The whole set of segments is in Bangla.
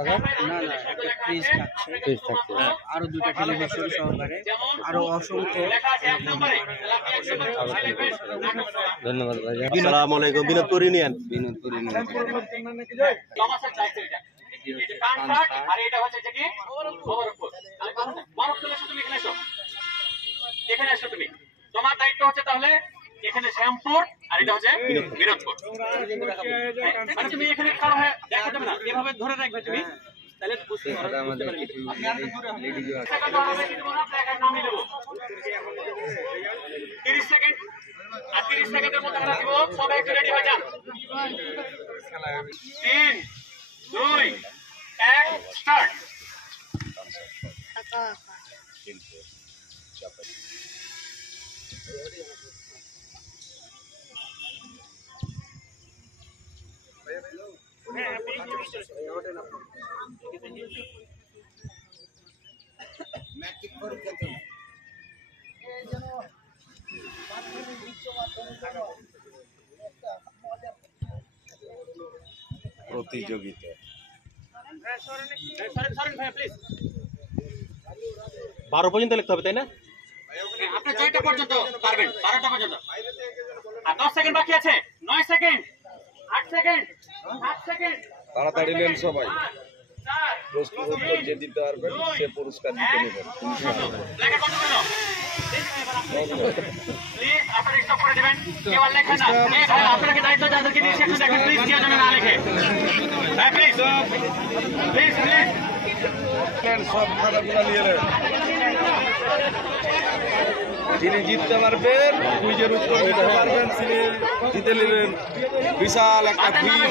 টাকা? না না, একটা ফ্রিজ থাকছে, ফ্রিজ থাকছে। আরো দুটো টেলিভিশন সহকারে আরো অসংখ্য ধন্যবাদ ভাই। আসসালামু আলাইকুম। বিনোদপুর ইউনিয়ন। বিনোদপুর ইউনিয়ন। তোমার দায়িত্ব হচ্ছে তাহলে এখানে শ্যামপুর আর এটা হচ্ছে বিনোদপুর। মানে তুমি এখানে খাড়া হয়ে দেখা যাবে না, এভাবে ধরে রাখবে তুমি, তাহলে বুঝতে পারবে। আমি আর দূরে হই। 30 সেকেন্ড আর 30 সেকেন্ডের মধ্যে আমরা দিব, সবাই একটু রেডি হয়ে যান। 3 2 1 স্টার্ট। প্রতিযোগিতা 12 পর্যন্ত লিখতে হবে, তাই না? আপনি 6টা পর্যন্ত পারবেন, 12টা পর্যন্ত। আর 10 সেকেন্ড বাকি আছে। 9 সেকেন্ড, 8 সেকেন্ড, 7 সেকেন্ড। তাড়াতাড়ি নেন সবাই। প্রশ্ন উত্তর যে দিতে পারবেন সে পুরস্কার জিতে নেবেন। লেখা কত হলো? প্লিজ আপনারা স্টপ করে দিবেন। কেউ আর লেখেন না। এই ভাই আপনাকে দায়িত্ব যাদেরকে দিয়ে সেখানে দেখেন, প্লিজ কেউ যেন না লেখে। হ্যাঁ প্লিজ প্লিজ প্লিজ সব খাতাগুলো নিয়ে নেন। যিনি জিততে পারবেন, কুইজের উত্তর দিতে পারবেন, তিনি জিতে নেবেন বিশাল একটা কুইজ।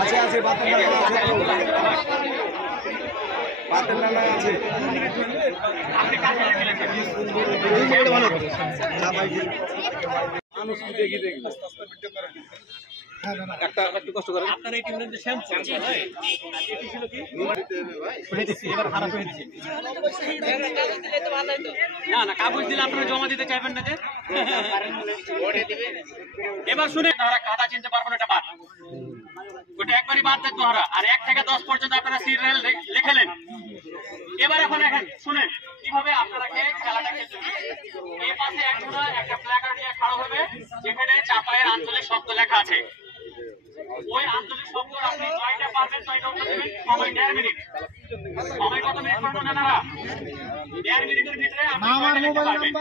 আছে আছে, বাতের নানা আছে, বাতের নানা আছে। মানুষ দেখি দেখি একটা একটু কষ্ট করেন। আপনার এই টিমটা শ্যামপুর, এটি ছিল কি এবার খারাপ হয়ে দিচ্ছে। না না, কাগজ দিলে আপনারা জমা দিতে চাইবেন না যে। এবার শুনে তারা খাতা চিনতে পারবো না, এটা বাদ, ওটা একবারই বাদ দেন তোহারা। আর 1 থেকে 10 পর্যন্ত আপনারা সিরিয়াল লিখেলেন। এবার এখন এখন শুনেন কিভাবে আপনারা খেলাটা খেলতে হবে। এই পাশে একজনা একটা প্ল্যাকার্ড নিয়ে খাড়া হবে, যেখানে চাপায়ের আঞ্চলিক শব্দ লেখা আছে। ওই আঞ্চলিক শব্দ আপনি 6টা পারবেন, 6টা উত্তর দেবেন। সময় 1.5 মিনিট। সময় কত মিনিট পড়বেন আপনারা? 1.5 মিনিটের ভিতরে আপনি 6টা লিখতে পারবেন।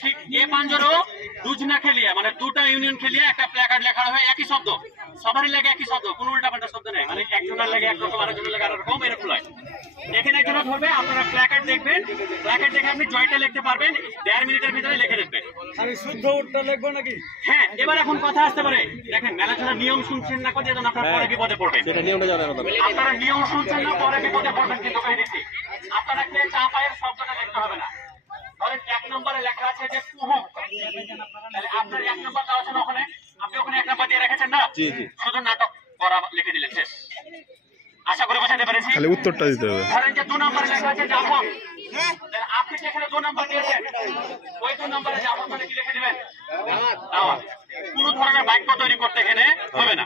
ঠিক এ পাঞ্জরও দুজনা খেলিয়া, মানে দুটা ইউনিয়ন খেলিয়া একটা প্ল্যাকার্ড লেখা হয়, একই শব্দ, সবারই লাগে একই শব্দ, কোনো উল্টা পাল্টা শব্দ নেই। মানে একজনের লাগে একরকম, আরেকজনের লাগে আরেকরকম, এরকম হয়। এখানে একজনের ধরবে, আপনারা প্ল্যাকার্ড দেখবেন, প্ল্যাকার্ড দেখে আপনি জয়টা লিখতে পারবেন, 1.5 মিনিটের ভিতরে লিখে দেখবেন। আমি শুদ্ধ উত্তর লিখবো নাকি? হ্যাঁ, এবার এখন কথা আসতে পারে। দেখেন মেলাচলার নিয়ম শুনছেন না, কোথায় যেন আপনারা পরে বিপদে পড়বেন। সেটা নিয়মটা জানার কথা। আপনারা নিয়ম শুনছেন না, পরে বিপদে পড়বেন, কিন্তু কয়ে দিচ্ছি আপনারা চাপায়ের শব্দটা লিখতে হবে না। ধরেন 1 নম্বরে লেখা আছে যে কুহুক, তাহলে আপনার 1 নম্বর দেওয়া আছে না ওখানে, আপনি ওখানে 1 নম্বর দিয়ে রেখেছেন না, শুধু নাটক করা লিখে দিলেন, শেষ। আশা করে বোঝাতে পেরেছি। খালি উত্তরটা দিতে হবে। ধরেন যে 2 নম্বরে লেখা আছে জাফর, আপনি যেখানে 2 নম্বর দিয়েছেন ওই 2 নম্বরে জাফর মানে কি লিখে দিবেন? দাওয়াত। কোন ধরনের বাক্য তৈরি করতে এখানে হবে না,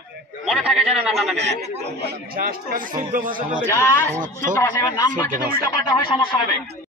মনে থাকে যেন না না না শুদ্ধ ভাষা। যা শুদ্ধ ভাষা। এবার নাম্বার যদি উল্টা পাল্টা হয় সমস্যা হবে।